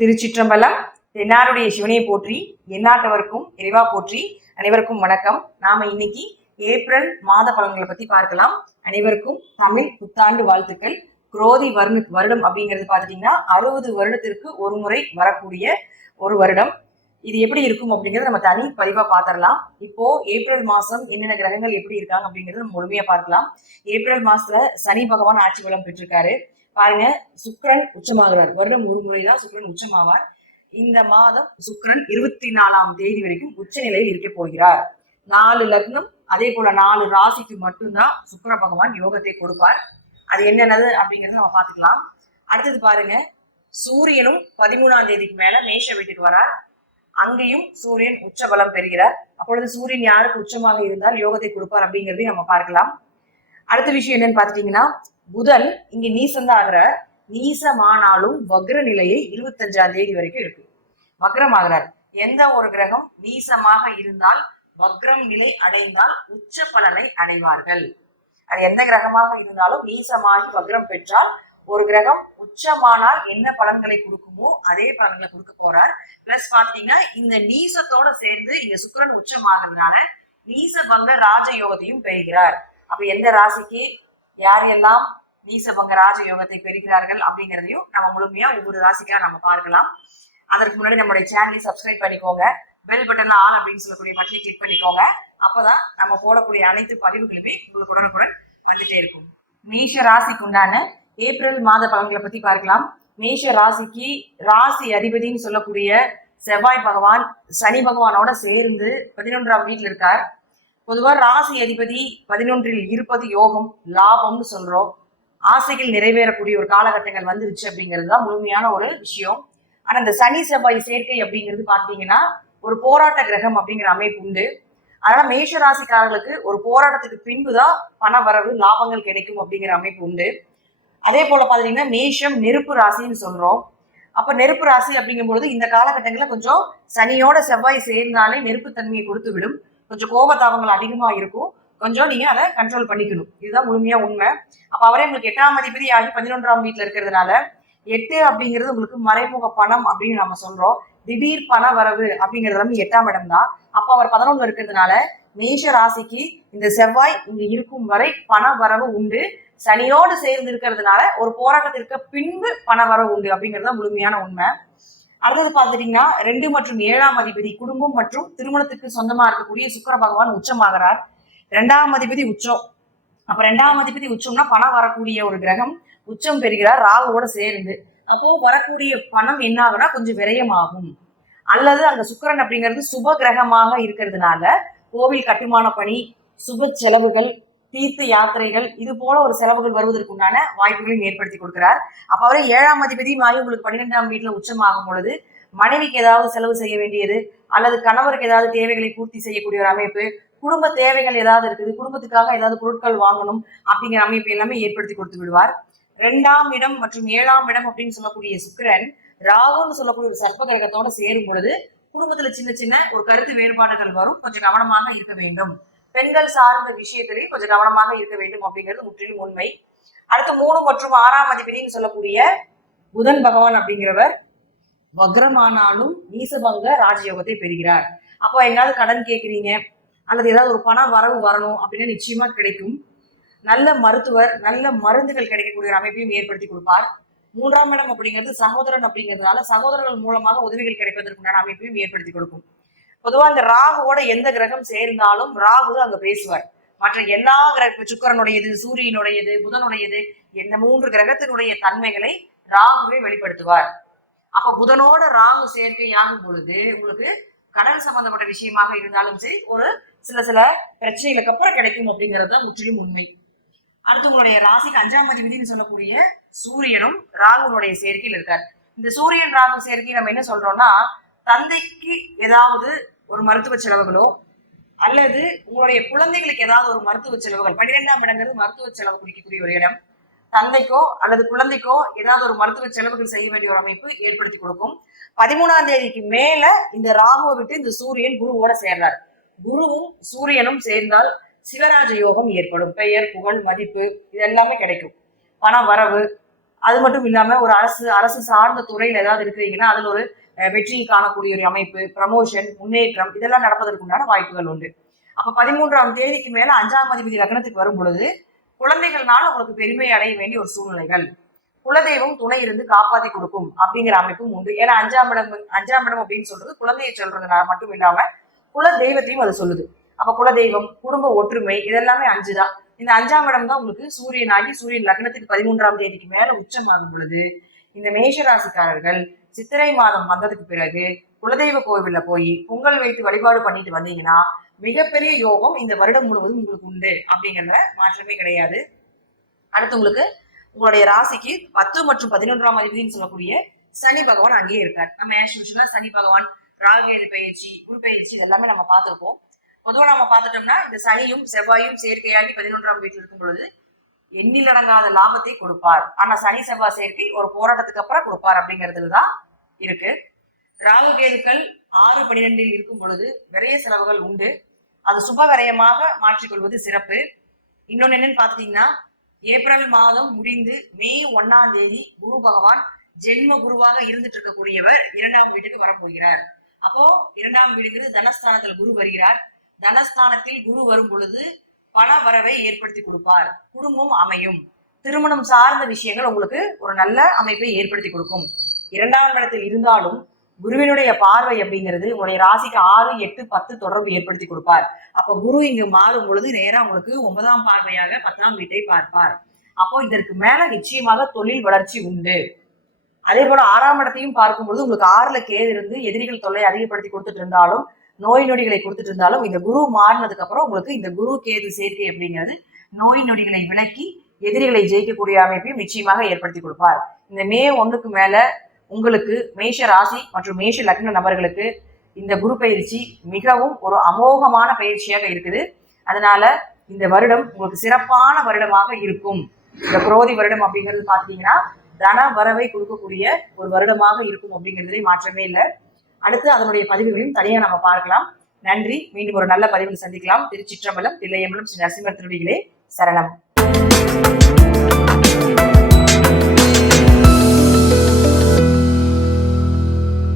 திருச்சிற்றம்பலம் தென்னாருடைய சிவனையை போற்றி எந்நாட்டவருக்கும் இறைவா போற்றி அனைவருக்கும் வணக்கம். நாம இன்னைக்கு ஏப்ரல் மாத பலன்களை பத்தி பார்க்கலாம். அனைவருக்கும் தமிழ் புத்தாண்டு வாழ்த்துக்கள். குரோதி வருண வருடம் அப்படிங்கிறது பார்த்துட்டீங்கன்னா அறுபது வருடத்திற்கு ஒரு முறை வரக்கூடிய ஒரு வருடம். இது எப்படி இருக்கும் அப்படிங்கறத நம்ம தனி பதிவா பார்த்துடலாம். இப்போ ஏப்ரல் மாசம் என்னென்ன கிரகங்கள் எப்படி இருக்காங்க அப்படிங்கறத நம்ம முழுமையா பார்க்கலாம். ஏப்ரல் மாசத்துல சனி பகவான் ஆட்சி பலம் பெற்றிருக்காரு. பாருங்க சுக்ரன் உச்சமாகிறார். வருடம் ஒரு முறை தான் சுக்கிரன் உச்சமாவார். இந்த மாதம் சுக்கிரன் இருபத்தி நாலாம் தேதி வரைக்கும் உச்ச நிலையில் இருக்க போகிறார். நாலு லக்னம் அதே போல நாலு ராசிக்கு மட்டும்தான் சுக்கர பகவான் யோகத்தை கொடுப்பார். அது என்னென்னது அப்படிங்கறத நம்ம பார்த்துக்கலாம். அடுத்தது பாருங்க சூரியனும் பதிமூணாம் தேதிக்கு மேல மேஷ வீட்டுக்கு வரார். அங்கேயும் சூரியன் உச்ச பலம் பெறுகிறார். அப்பொழுது சூரியன் யாருக்கு உச்சமாக இருந்தால் யோகத்தை கொடுப்பார் அப்படிங்கறதையும் நம்ம பார்க்கலாம். அடுத்த விஷயம் என்னன்னு பாத்துட்டீங்கன்னா புதன் இங்க நீசந்தான் ஆகிற நீசமானாலும் வக்ர நிலையை இருபத்தஞ்சாம் தேதி வரைக்கும் இருக்கு. வக்ரம் ஆகிறார் எந்த ஒரு கிரகம் நீசமாக இருந்தால் வக்ரம் நிலை அடைந்தால் உச்ச பலனை அடைவார்கள். அது எந்த கிரகமாக இருந்தாலும் நீசமாகி வக்ரம் பெற்றால் ஒரு கிரகம் உச்சமானால் என்ன பலன்களை கொடுக்குமோ அதே பலன்களை கொடுக்க போறார். பிளஸ் பாத்தீங்கன்னா இந்த நீசத்தோட சேர்ந்து இங்க சுக்கரன் உச்சமாகிறதுனால நீசபங்க ராஜயோகத்தையும் பெறுகிறார். அப்ப எந்த ராசிக்கு யார் எல்லாம் நீசபங்க ராஜயோகத்தை பெறுகிறார்கள் அப்படிங்கிறதையும் நம்ம முழுமையா ஒவ்வொரு ராசிக்கா நம்ம பார்க்கலாம். அதற்கு முன்னாடி நம்மளுடைய சேனலை சப்ஸ்கிரைப் பண்ணிக்கோங்க. பெல் பட்டன்ல ஆல் அப்படின்னு சொல்லக்கூடிய பட்டனை கிளிக் பண்ணிக்கோங்க. அப்பதான் நம்ம போடக்கூடிய அனைத்து பதிவுகளுமே உங்களுக்கு உடனுக்குடன் வந்துட்டே இருக்கும். மேஷ ராசிக்கு உண்டான ஏப்ரல் மாத பலன்களை பத்தி பார்க்கலாம். மேஷ ராசிக்கு ராசி அதிபதின்னு சொல்லக்கூடிய செவ்வாய் பகவான் சனி பகவானோட சேர்ந்து பதினொன்றாம் வீட்டில் இருக்கார். பொதுவா ராசி அதிபதி பதினொன்றில் இருப்பது யோகம் லாபம்னு சொல்றோம். ஆசைகள் நிறைவேறக்கூடிய ஒரு காலகட்டங்கள் வந்துருச்சு அப்படிங்கிறது தான் முழுமையான ஒரு விஷயம். ஆனா இந்த சனி செவ்வாய் சேர்க்கை அப்படிங்கிறது பாத்தீங்கன்னா ஒரு போராட்ட கிரகம் அப்படிங்கிற அமைப்பு உண்டு. அதனால மேஷ ராசிக்காரர்களுக்கு ஒரு போராட்டத்துக்கு பின்புதான் பண வரவு லாபங்கள் கிடைக்கும் அப்படிங்கிற அமைப்பு உண்டு. அதே போல பாத்தீங்கன்னா மேஷம் நெருப்பு ராசின்னு சொல்றோம். அப்ப நெருப்பு ராசி அப்படிங்கும்பொழுது இந்த காலகட்டங்களில் கொஞ்சம் சனியோட செவ்வாய் சேர்ந்தாலே நெருப்பு தன்மையை கொடுத்து விடும் கொஞ்சம் கோபத்தாபங்கள் அதிகமா இருக்கும் கொஞ்சம் நீங்க அதை கண்ட்ரோல் பண்ணிக்கணும். இதுதான் முழுமையா உண்மை. அப்ப அவரே உங்களுக்கு எட்டாம் அதிபதி ஆகி பதினொன்றாம் வீட்டுல இருக்கிறதுனால எட்டு அப்படிங்கிறது உங்களுக்கு மறைமுக பணம் அப்படின்னு நம்ம சொல்றோம். திடீர் பண வரவு அப்படிங்கிறது வந்து எட்டாம் இடம் தான் அப்ப அவர் பதினொன்று இருக்கிறதுனால மேஷ ராசிக்கு இந்த செவ்வாய் இங்க இருக்கும் வரை பண வரவு உண்டு. சனியோடு சேர்ந்து இருக்கிறதுனால ஒரு போராட்டத்திற்கு பின்பு பண வரவு உண்டு அப்படிங்கிறது தான் முழுமையான உண்மை. அடுத்தது பாத்துட்டீங்கன்னா ரெண்டு மற்றும் ஏழாம் அதிபதி குடும்பம் மற்றும் திருமணத்துக்கு சொந்தமா இருக்கக்கூடிய சுக்கர பகவான் உச்சமாகிறார். ரெண்டாம் அதிபதி உச்சம். அப்ப ரெண்டாம் அதிபதி உச்சம்னா பணம் வரக்கூடிய ஒரு கிரகம் உச்சம் பெறுகிறார் ராகுவோட சேர்ந்து. அப்போ வரக்கூடிய பணம் என்ன ஆகுனா கொஞ்சம் விரயமாகும். அல்லது அந்த சுக்கிரன் அப்படிங்கிறது சுப கிரகமாக இருக்கிறதுனால கோவில் கட்டுமான பணி சுப செலவுகள் தீர்த்த யாத்திரைகள் இது போல ஒரு செலவுகள் வருவதற்கு உண்டான வாய்ப்புகளையும் ஏற்படுத்தி கொடுக்கிறார். அப்ப அவரே ஏழாம் அதிபதி மாதிரி உங்களுக்கு பன்னிரெண்டாம் வீட்டுல உச்சமாகும் பொழுது மனைவிக்கு ஏதாவது செலவு செய்ய வேண்டியது அல்லது கணவருக்கு ஏதாவது தேவைகளை பூர்த்தி செய்யக்கூடிய ஒரு அமைப்பு குடும்ப தேவைகள் ஏதாவது இருக்குது குடும்பத்துக்காக ஏதாவது பொருட்கள் வாங்கணும் அப்படிங்கிற அமைப்பு எல்லாமே ஏற்படுத்தி கொடுத்து விடுவார். ரெண்டாம் இடம் மற்றும் ஏழாம் இடம் அப்படின்னு சொல்லக்கூடிய சுக்கிரன் ராகுன்னு சொல்லக்கூடிய ஒரு சர்ப்ப கிரகத்தோட சேரும் பொழுது குடும்பத்துல சின்ன சின்ன ஒரு கருத்து வேறுபாடுகள் வரும். கொஞ்சம் கவனமாக இருக்க வேண்டும். பெண்கள் சார்ந்த விஷயத்திலையும் கொஞ்சம் கவனமாக இருக்க வேண்டும் அப்படிங்கிறது முற்றிலும் உண்மை. அடுத்து மூணு மற்றும் ஆறாம் அதிபதினு சொல்லக்கூடிய புதன் பகவான் அப்படிங்கிறவர் வக்ரமானாலும் நீசபங்க ராஜயோகத்தை பெறுகிறார். அப்போ எங்காவது கடன் கேட்குறீங்க அல்லது ஏதாவது ஒரு பணம் வரவு வரணும் அப்படின்னா நிச்சயமா கிடைக்கும். நல்ல மருத்துவர் நல்ல மருந்துகள் கிடைக்கக்கூடிய ஒரு அமைப்பையும் ஏற்படுத்தி கொடுப்பார். மூன்றாம் இடம் அப்படிங்கிறது சகோதரன் அப்படிங்கிறதுனால சகோதரர்கள் மூலமாக உதவிகள் கிடைப்பதற்குண்டான அமைப்பையும் ஏற்படுத்தி கொடுக்கும். பொதுவா இந்த ராகுவோட எந்த கிரகம் சேர்ந்தாலும் ராகு அங்க பேசுவார். மற்ற எல்லா கிரக சுக்கரனுடையது சூரியனுடையது புதனுடையது இந்த மூன்று கிரகத்தினுடைய தன்மைகளை ராகுவே வெளிப்படுத்துவார். அப்ப புதனோட ராகு சேர்க்கையாகும் பொழுது உங்களுக்கு கடன் சம்பந்தப்பட்ட விஷயமாக இருந்தாலும் சரி ஒரு சில சில பிரச்சனைகளுக்கு அப்புறம் கிடைக்கும் அப்படிங்கிறது முற்றிலும் உண்மை. அடுத்து உங்களுடைய ராசிக்கு அஞ்சாம் அதிபதினு சொல்லக்கூடிய சூரியனும் ராகுனுடைய சேர்க்கையில் இருக்கார். இந்த சூரியன் ராகு சேர்க்கை நம்ம என்ன சொல்றோம்னா தந்தைக்கு ஏதாவது ஒரு மருத்துவ செலவுகளோ அல்லது உங்களுடைய குழந்தைகளுக்கு ஏதாவது ஒரு மருத்துவ செலவுகள் பன்னிரெண்டாம் இடங்கிறது மருத்துவ செலவு குறிக்கக்கூடிய ஒரு இடம். தந்தைக்கோ அல்லது குழந்தைக்கோ ஏதாவது ஒரு மருத்துவ செலவுகள் செய்ய வேண்டிய ஒரு அமைப்பு ஏற்படுத்தி கொடுக்கும். பதிமூணாம் தேதிக்கு மேல இந்த ராகுவை விட்டு இந்த சூரியன் குருவோட சேர்றார். குருவும் சூரியனும் சேர்ந்தால் சிவராஜ யோகம் ஏற்படும். பெயர் புகழ் மதிப்பு இது எல்லாமே கிடைக்கும். பண வரவு அது மட்டும் இல்லாம ஒரு அரசு அரசு சார்ந்த துறையில ஏதாவது இருக்கிறீங்கன்னா அதுல ஒரு அஹ், வெற்றியை காணக்கூடிய ஒரு அமைப்பு ப்ரமோஷன் முன்னேற்றம் இதெல்லாம் நடப்பதற்கு உண்டான வாய்ப்புகள் உண்டு. அப்ப பதிமூன்றாம் தேதிக்கு மேல அஞ்சாம் அதிபதி லக்னத்துக்கு வரும் பொழுது குழந்தைகள்னால உங்களுக்கு பெருமை அடைய வேண்டிய ஒரு சூழ்நிலைகள். குலதெய்வம் துணை இருந்து காப்பாத்தி கொடுக்கும் அப்படிங்கிற அமைப்பும் உண்டு. ஏன்னா அஞ்சாம் இடம் அஞ்சாம் இடம் அப்படின்னு சொல்றது குழந்தையை சொல்றதுனால மட்டும் இல்லாம குல தெய்வத்தையும் அது சொல்லுது. அப்ப குலதெய்வம் குடும்ப ஒற்றுமை இதெல்லாமே அஞ்சுதான். இந்த அஞ்சாம் இடம் தான் உங்களுக்கு சூரியன் ஆகி சூரியன் லக்னத்துக்கு பதிமூன்றாம் தேதிக்கு மேல உச்சமாகும் பொழுது இந்த மேஷராசிக்காரர்கள் சித்திரை மாதம் வந்ததுக்கு பிறகு குலதெய்வ கோவில்ல போய் பொங்கல் வைத்து வழிபாடு பண்ணிட்டு வந்தீங்கன்னா மிகப்பெரிய யோகம் இந்த வருடம் முழுவதும் உங்களுக்கு உண்டு. அப்படிங்கிறத மாற்றமே கிடையாது. அடுத்து உங்களுக்கு உங்களுடைய ராசிக்கு பத்து மற்றும் பதினொன்றாம் அதிபதினு சொல்லக்கூடிய சனி பகவான் அங்கேயே இருக்கார். நம்ம ஆஸ் சனி பகவான் ராகேது பயிற்சி குரு பயிற்சி எல்லாமே நம்ம பார்த்துருப்போம். பொதுவாக நம்ம பார்த்துட்டோம்னா இந்த சனியும் செவ்வாயும் செயற்கையாகி பதினொன்றாம் வீட்டில் இருக்கும் பொழுது எண்ணிலடங்காத லாபத்தை கொடுப்பார். ஆனா சனி செவ்வாய் சேர்க்கை ஒரு போராட்டத்துக்கு அப்புறம் கொடுப்பார் அப்படிங்கிறதுல தான் இருக்கு. ராகு கேதுக்கள் ஆறு பனிரெண்டில் இருக்கும் பொழுது விரைய செலவுகள் உண்டு. அது சுப விரயமாக மாற்றிக்கொள்வது சிறப்பு. இன்னொன்னு என்னன்னு பாத்துட்டீங்கன்னா ஏப்ரல் மாதம் முடிந்து மே ஒன்னாம் தேதி குரு பகவான் ஜென்ம குருவாக இருந்துட்டு இருக்கக்கூடியவர் இரண்டாம் வீட்டுக்கு வரப்போகிறார். அப்போ இரண்டாம் வீடுங்கிறது தனஸ்தானத்துல குரு வருகிறார். தனஸ்தானத்தில் குரு வரும் பொழுது பண வரவை ஏற்படுத்தி கொடுப்பார். குடும்பம் அமையும். திருமணம் சார்ந்த விஷயங்கள் உங்களுக்கு ஒரு நல்ல அமைப்பை ஏற்படுத்தி கொடுக்கும். இரண்டாம் இடத்தில் இருந்தாலும் குருவினுடைய பார்வை அப்படிங்கிறது உங்களுடைய ராசிக்கு ஆறு எட்டு பத்து தொடர்பு ஏற்படுத்தி கொடுப்பார். அப்ப குரு இங்கு மாறும் பொழுது நேரா உங்களுக்கு ஒன்பதாம் பார்வையாக பத்தாம் வீட்டை பார்ப்பார். அப்போ இதற்கு மேல நிச்சயமாக தொழில் வளர்ச்சி உண்டு. அதே போல ஆறாம் இடத்தையும் பார்க்கும் பொழுது உங்களுக்கு ஆறுல கேது இருந்து எதிரிகள் தொல்லை அதிகப்படுத்தி கொடுத்துட்டு இருந்தாலும் நோய் நொடிகளை கொடுத்துட்டு இருந்தாலும் இந்த குரு மாறினதுக்கு அப்புறம் உங்களுக்கு இந்த குரு கேது சேர்க்கை அப்படிங்கிறது நோய் நொடிகளை விளக்கி எதிரிகளை ஜெயிக்கக்கூடிய அமைப்பையும் நிச்சயமாக ஏற்படுத்தி கொடுப்பார். இந்த மே ஒன்றுக்கு மேல உங்களுக்கு மேஷ ராசி மற்றும் மேஷ லக்ன நபர்களுக்கு இந்த குரு பயிற்சி மிகவும் ஒரு அமோகமான பயிற்சியாக இருக்குது. அதனால இந்த வருடம் உங்களுக்கு சிறப்பான வருடமாக இருக்கும். இந்த குரோதி வருடம் அப்படிங்கிறது பார்த்தீங்கன்னா தன வரவை கொடுக்கக்கூடிய ஒரு வருடமாக இருக்கும் அப்படிங்கிறதுலே மாற்றமே இல்லை. அடுத்து அதனுடைய பதிவுகளையும் தனியாக நம்ம பார்க்கலாம். நன்றி. மீண்டும் ஒரு நல்ல பதிவில் சந்திக்கலாம். திருச்சிற்றம்பலம் தில்லையம்பலம் ஸ்ரீ நரசிம்மர் திருடிகளே சரணம்.